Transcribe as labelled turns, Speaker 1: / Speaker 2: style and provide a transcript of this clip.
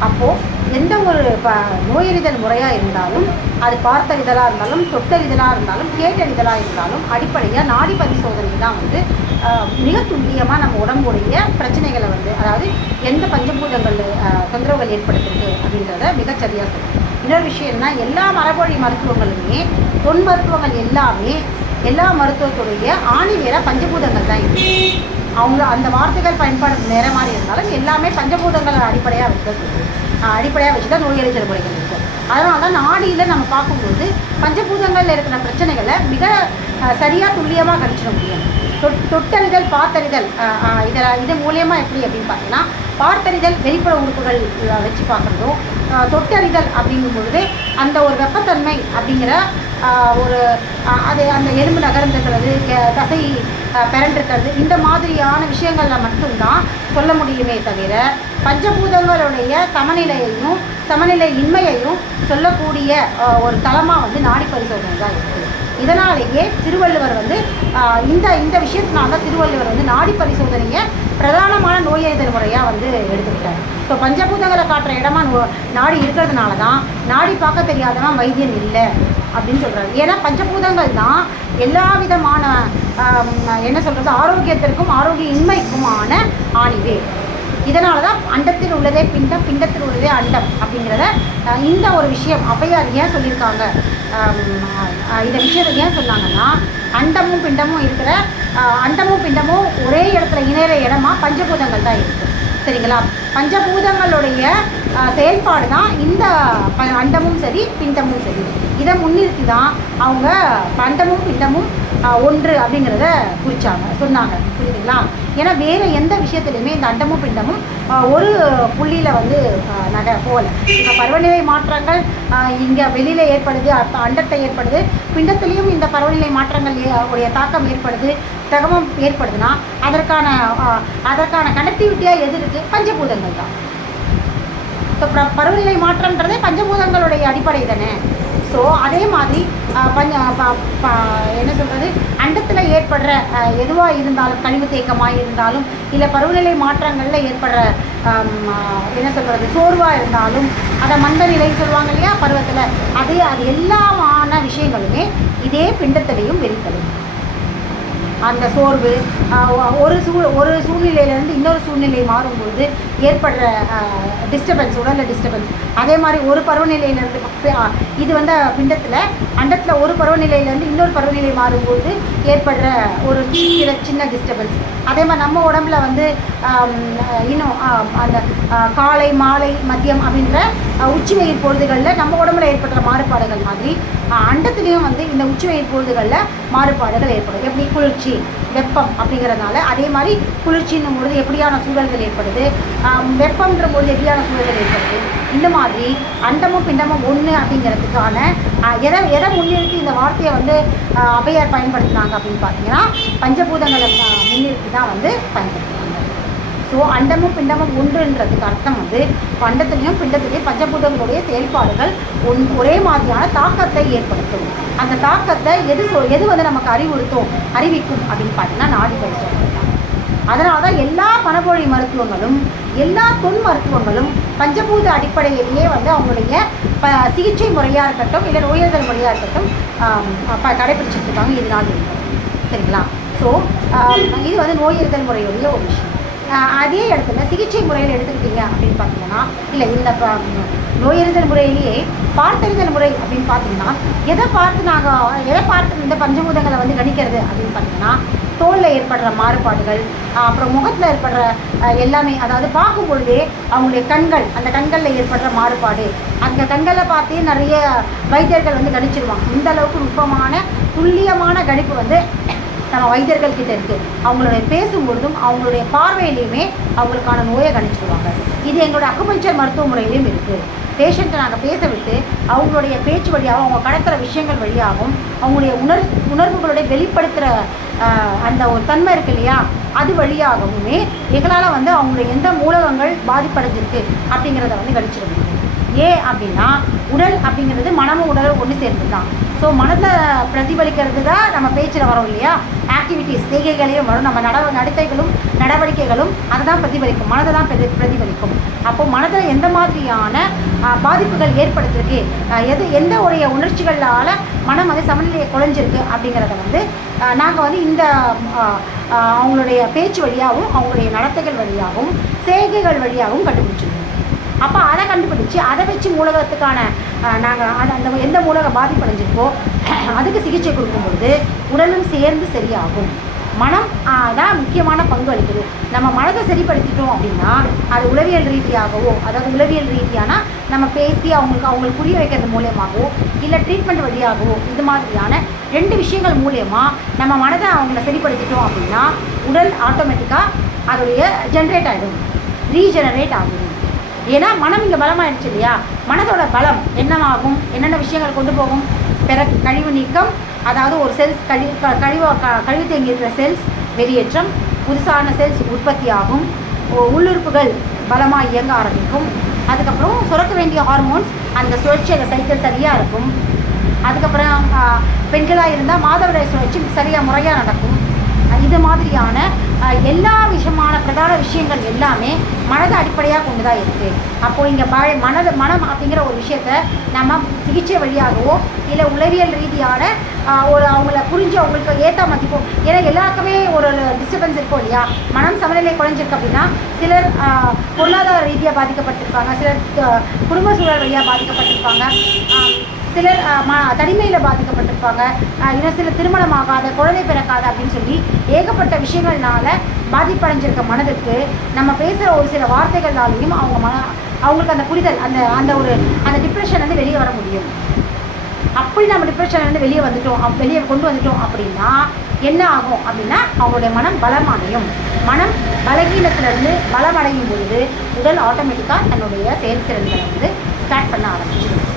Speaker 1: அப்போது எந்த ஒரு ப நோயறிதல் முறையாக இருந்தாலும் அது பார்த்தறிதலாக இருந்தாலும் தொட்டறிதலாக இருந்தாலும் கேட்டறிதலாக இருந்தாலும் அடிப்படையாக நாடி பரிசோதனை தான் வந்து மிக துல்லியமாக நம்ம உடம்புடைய பிரச்சனைகளை வந்து அதாவது எந்த பஞ்சபூதங்கள் தொந்தரவுகள் ஏற்படுத்திருக்கு அப்படின்றத மிகச்சரியாக சொல்லுங்கள் இன்னொரு விஷயம்னா எல்லா மரபொழி மருத்துவங்களுமே தொன் மருத்துவங்கள் எல்லாமே எல்லா மருத்துவத்துடைய ஆணிவேர பஞ்சபூதங்கள் தான் இருக்குது அவங்க அந்த வார்த்தைகள் பயன்பாடு வேற மாதிரி இருந்தாலும் எல்லாமே பஞ்சபூதங்களை அடிப்படையாக வச்சு அடிப்படையாக வச்சு தான் நோயறிதல் முறைகள் இருக்குது அதனால தான் நாடியில் நம்ம பார்க்கும்போது பஞ்சபூதங்களில் இருக்கிற பிரச்சனைகளை மிக சரியாக துல்லியமாக கணிச்சிட முடியும். தொட் தொட்டறிதல் பார்த்தறிதல் இதில் இது மூலியமாக எப்படி அப்படின்னு பார்த்தீங்கன்னா பார்த்தறிதல் வெளிப்புற உறுப்புகள் வச்சு பார்க்குறதும் தொட்டறிதல் அப்படிங்கும் பொழுது அந்த ஒரு வெப்பத்தன்மை அப்படிங்கிற ஒரு அது அந்த எலும்பு நகர்ந்துக்கிறது க- தசை பிறண்டிருக்கிறது இந்த மாதிரியான விஷயங்களில் மட்டும்தான் சொல்ல முடியுமே தவிர பஞ்சபூதங்களுடைய சமநிலையையும் சமநிலை இன்மையையும் சொல்லக்கூடிய ஒரு தளமாக வந்து நாடி பரிசோதனை தான் இருக்குது இதனாலேயே திருவள்ளுவர் வந்து இந்த இந்த விஷயத்தினால தான் திருவள்ளுவர் வந்து நாடி பரிசோதனையை பிரதானமான நோயறிதல் முறையாக வந்து எடுத்துக்கிட்டார். ஸோ பஞ்சபூதங்களை காட்டுற இடமா நாடி இருக்கிறதுனால தான் நாடி பார்க்க தெரியாதவன் வைத்தியன் இல்லை அப்படின்னு சொல்கிறாரு ஏன்னா பஞ்சபூதங்கள் தான் எல்லா விதமான என்ன சொல்கிறது ஆரோக்கியத்திற்கும் ஆரோக்கிய இன்மைக்குமான ஆணிவே. இதனால தான் அண்டத்தில் உள்ளதே பிண்டம் பிண்டத்தில் உள்ளதே அண்டம் அப்படிங்கிறத இந்த ஒரு விஷயம் ஔவையார் ஏன் சொல்லியிருக்காங்க? இந்த விஷயத்தை ஏன் சொன்னாங்கன்னா அண்டமும் பிண்டமும் இருக்கிற அண்டமும் பிண்டமும் ஒரே இடத்துல இணையிற இடமா பஞ்சபூதங்கள் தான் இருக்குது சரிங்களா? பஞ்சபூதங்களுடைய செயல்பாடு தான் இந்த ப- அண்டமும் சரி பிண்டமும் சரி. இதை முன்னிறுத்தி தான் அவங்க அண்டமும் பிண்டமும் ஒன்று அப்படிங்கிறத குறிச்சாங்க. சொன்னாங்க. புரியுதுங்களா? ஏன்னா வேறு எந்த விஷயத்துலையுமே இந்த அண்டமும் பிண்டமும் ஒரு புள்ளியில் வந்து நகை நக இப்போ பருவநிலை மாற்றங்கள் இங்கே வெளியில் ஏற்படுது அண்டத்தை ஏற்படுது. பிண்டத்துலேயும் இந்த பருவநிலை மாற்றங்கள் உடைய தாக்கம் ஏற்படுது தகவம் ஏற்படுதுன்னா அதற்கான அதற்கான கனெக்டிவிட்டியாக எது இருக்குது பஞ்சபூதங்கள் தான். இப்போ பருவநிலை மாற்றம்ன்றதே பஞ்சபூதங்களுடைய அடிப்படை தானே? ஸோ அதே மாதிரி பஞ்ச ப- என்ன சொல்கிறது அண்டத்தில் ஏற்படுற எதுவாக இருந்தாலும் கழிவு தேக்கமாக இருந்தாலும் இல்லை பருவநிலை மாற்றங்களில் ஏற்படுற என்ன சொல்கிறது சோர்வாக இருந்தாலும் அதை மந்தநிலைன்னு சொல்லுவாங்க இல்லையா பருவத்தில் அதே அது எல்லாமான விஷயங்களுமே இதே பிண்டத்திலையும் வெளிப்படும் அந்த சோர்வு ஒரு சூ ஒரு சூழ்நிலையிலேருந்து இன்னொரு சூழ்நிலை மாறும்பொழுது ஏற்படுற டிஸ்டர்பன்ஸ் உடலில் டிஸ்டர்பன்ஸ் அதே மாதிரி ஒரு பருவநிலையிலேருந்து இது வந்து பிண்டத்தில் அண்டத்தில் ஒரு பருவநிலையிலேருந்து இன்னொரு பருவநிலை மாறும்போது ஏற்படுற ஒரு சில சின்ன டிஸ்டர்பன்ஸ் அதே மாதிரி நம்ம உடம்புல வந்து இன்னும் அந்த காலை மாலை மதியம் அப்படின்ற உச்சி வெயில் பொழுதுகளில் நம்ம உடம்புல ஏற்படுற மாறுபாடுகள் மாதிரி அண்டத்துலேயும் வந்து இந்த உச்சி வெயில் பொழுதுகளில் மாறுபாடுகள் ஏற்படும். எப்படி? குளிர்ச்சி வெப்பம் அப்படிங்கிறதுனால. அதே மாதிரி குளிர்ச்சின்னும் பொழுது எப்படியான சூழல்கள் ஏற்படுது? வெப்பம்ன்ற பொழுது எப்படியான சூழல்கள் ஏற்படுது? இந்த மாதிரி அண்டமும் பிண்டமும் ஒன்று அப்படிங்கிறதுக்கான எதை எதை முன்னிறுத்தி இந்த வார்த்தையை வந்து அபையார் பயன்படுத்தினாங்க அப்படின்னு பார்த்தீங்கன்னா பஞ்சபூதங்களை முன்னிறுத்தி தான் வந்து பயன்படுத்துகிறாங்க ஸோ அண்டமும் பிண்டமும் ஒன்றுன்றதுக்கு அர்த்தம் வந்து பண்டத்துலேயும் பிண்டத்துலேயும் பஞ்சபூதங்களுடைய செயல்பாடுகள் ஒன் ஒரே மாதிரியான தாக்கத்தை ஏற்படுத்தும். அந்த தாக்கத்தை எது சொ எது வந்து நமக்கு அறிவுறுத்தும் அறிவிக்கும் அப்படின்னு பார்த்தீங்கன்னா நாடி பயிற்சி அதனால தான் எல்லா பணமொழி மருத்துவங்களும் எல்லா தொன் மருத்துவங்களும் பஞ்சபூத அடிப்படையிலேயே வந்து அவங்களுடைய ப சிகிச்சை முறையாக இருக்கட்டும் இல்லை நோயறிதல் முறையாக இருக்கட்டும் ப கடைபிடிச்சிட்டு இருக்காங்க இது சரிங்களா? ஸோ இது வந்து நோயறிதல் முறையுடைய ஒரு விஷயம். அதே இடத்துல சிகிச்சை முறையில் எடுத்துக்கிட்டீங்க அப்படின்னு பார்த்தீங்கன்னா இல்லை இந்த நோயறிதல் முறையிலேயே பார்த்தறிதல் முறை அப்படின்னு பார்த்தீங்கன்னா எதை பார்த்து நாங்கள் எதை பார்த்து இந்த பஞ்சபூதங்களை வந்து கணிக்கிறது அப்படின்னு பார்த்தீங்கன்னா தோலில் ஏற்படுற மாறுபாடுகள் அப்புறம் முகத்தில் ஏற்படுற எல்லாமே அதாவது பார்க்கும் பொழுதே அவங்களுடைய கண்கள் அந்த கண்களில் ஏற்படுற மாறுபாடு. அந்த கண்களில் பார்த்தே நிறைய வைத்தியர்கள் வந்து கணிச்சிருவாங்க. இந்த அளவுக்கு நுட்பமான துல்லியமான கணிப்பு வந்து நம்ம வைத்தியர்கள் கிட்ட இருக்குது அவங்களுடைய பேசும்பொழுதும் அவங்களுடைய பார்வையிலையுமே அவங்களுக்கான நோயை கணிச்சிடுவாங்க இது எங்களோட அக்குபஞ்சர் மருத்துவ முறையிலையும் இருக்குது பேஷண்ட்டை நாங்கள் பேச விட்டு அவங்களுடைய பேச்சு வழியாகவும் அவங்க கடத்துகிற விஷயங்கள் வழியாகவும் அவங்களுடைய உணர் உணர்வுகளுடைய வெளிப்படுத்துகிற அந்த ஒரு தன்மை இருக்கு இல்லையா? அது வழியாகவுமே எங்களால் வந்து அவங்களுடைய எந்த மூலகங்கள் பாதிப்படைஞ்சிருக்கு அப்படிங்கிறத வந்து கணிச்சிட முடியும் ஏன் அப்படின்னா உடல் அப்படிங்கிறது மனமும் உடலும் ஒன்று சேர்ந்து தான் ஸோ மனதை பிரதிபலிக்கிறது தான் நம்ம பேச்சில் வரும் இல்லையா? ஆக்டிவிட்டீஸ் செய்கைகளையும் வரும். நம்ம நட நடத்தைகளும் நடவடிக்கைகளும் அதை தான் பிரதிபலிக்கும். மனதை தான் பிரதி பிரதிபலிக்கும். அப்போது மனதில் எந்த மாதிரியான பாதிப்புகள் ஏற்படுத்திருக்கு? எது எந்த உடைய உணர்ச்சிகளால் மனம் வந்து சமநிலையை குறைஞ்சிருக்கு அப்படிங்கிறத வந்து நாங்கள் வந்து இந்த அவங்களுடைய பேச்சு வழியாகவும் அவங்களுடைய நடத்தைகள் வழியாகவும் செய்கைகள் வழியாகவும் கண்டுபிடிச்சிருக்கோம். அப்போ அதை கண்டுபிடிச்சு அதை வச்சு மூலகத்துக்கான நாங்கள் அது அந்த எந்த மூலக பாதிப்படைஞ்சிருக்கோ அதுக்கு சிகிச்சை கொடுக்கும்பொழுது உடலும் சேர்ந்து சரியாகும். மனம் தான் முக்கியமான பங்கு அளிக்குது. நம்ம மனதை சரிப்படுத்திட்டோம் அப்படின்னா அது உளவியல் ரீதியாகவோ அதாவது உளவியல் ரீதியானா நம்ம பேசி அவங்களுக்கு அவங்களுக்கு புரிய வைக்கிறது மூலியமாகவோ இல்லை ட்ரீட்மெண்ட் வழியாகவோ இது மாதிரியான ரெண்டு விஷயங்கள் மூலயமா நம்ம மனதை அவங்கள சரிப்படுத்திட்டோம் அப்படின்னா உடல் ஆட்டோமேட்டிக்காக அதோடைய ஜென்ரேட் ஆகிடும் ரீஜெனரேட் ஆகும். ஏன்னா மனம் இங்கே பலமாயிடுச்சு இல்லையா? மனதோட பலம் என்னவாகும்? என்னென்ன விஷயங்கள் கொண்டு போகும்? பிற கழிவு நீக்கம் அதாவது ஒரு செல்ஸ் கழிவு க- கழிவு க- கழிவு தேங்கி இருக்கிற செல்ஸ் வெளியேற்றம் புதுசான செல்ஸ் உற்பத்தி ஆகும் உள்ளுறுப்புகள் பலமாக இயங்க ஆரம்பிக்கும். அதுக்கப்புறம் சுரக்க வேண்டிய ஹார்மோன்ஸ் அந்த சுழற்சி அந்த சைக்கிள் சரியாக இருக்கும். அதுக்கப்புறம் பெண்களாக இருந்தால் மாதவிடாய் சுழற்சி சரியாக முறையாக நடக்கும். இது மாதிரியான எல்லா விஷயமான விஷயங்கள் எல்லாமே மனதை அடிப்படையாக கொண்டு தான் இருக்குது அப்போது இங்கே பழைய மனது மனம் அப்படிங்கிற ஒரு விஷயத்த நம்ம சிகிச்சை வழியாகவோ இல்லை உளவியல் ரீதியான ஒரு அவங்கள புரிஞ்சு அவங்களுக்கு ஏற்ற மதிப்போம் ஏன்னா எல்லாருக்குமே ஒரு டிஸ்டர்பன்ஸ் இருக்கும் இல்லையா? மனம் சமநிலை குறைஞ்சிருக்கு அப்படின்னா சிலர் பொருளாதார ரீதியாக பாதிக்கப்பட்டிருப்பாங்க சிலர் குடும்ப சூழல் வழியாக பாதிக்கப்பட்டிருப்பாங்க. சிலர் ம தனிமையில் பாதிக்கப்பட்டிருப்பாங்க. இன்னும் சிலர் திருமணமாகாத குழந்தை பிறக்காத அப்படின்னு சொல்லி ஏகப்பட்ட விஷயங்கள்னால பாதிப்படைஞ்சிருக்க மனதுக்கு நம்ம பேசுகிற ஒரு சில வார்த்தைகள்னாலையும் அவங்க மன அவங்களுக்கு அந்த புரிதல் அந்த அந்த ஒரு அந்த டிப்ரெஷன் வந்து வெளியே வர முடியும். அப்படி நம்ம டிப்ரெஷன்லேருந்து வெளியே வந்துட்டோம் அப் வெளியே கொண்டு வந்துட்டோம் அப்படின்னா என்ன ஆகும் அப்படின்னா அவங்களுடைய மனம் பலமடையும். மனம் பலகீனத்திலிருந்து பலமடையும் பொழுது உடல் ஆட்டோமேட்டிக்காக தன்னுடைய செயல்திறன்களை வந்து ஸ்டார்ட் பண்ண ஆரம்பித்தேன்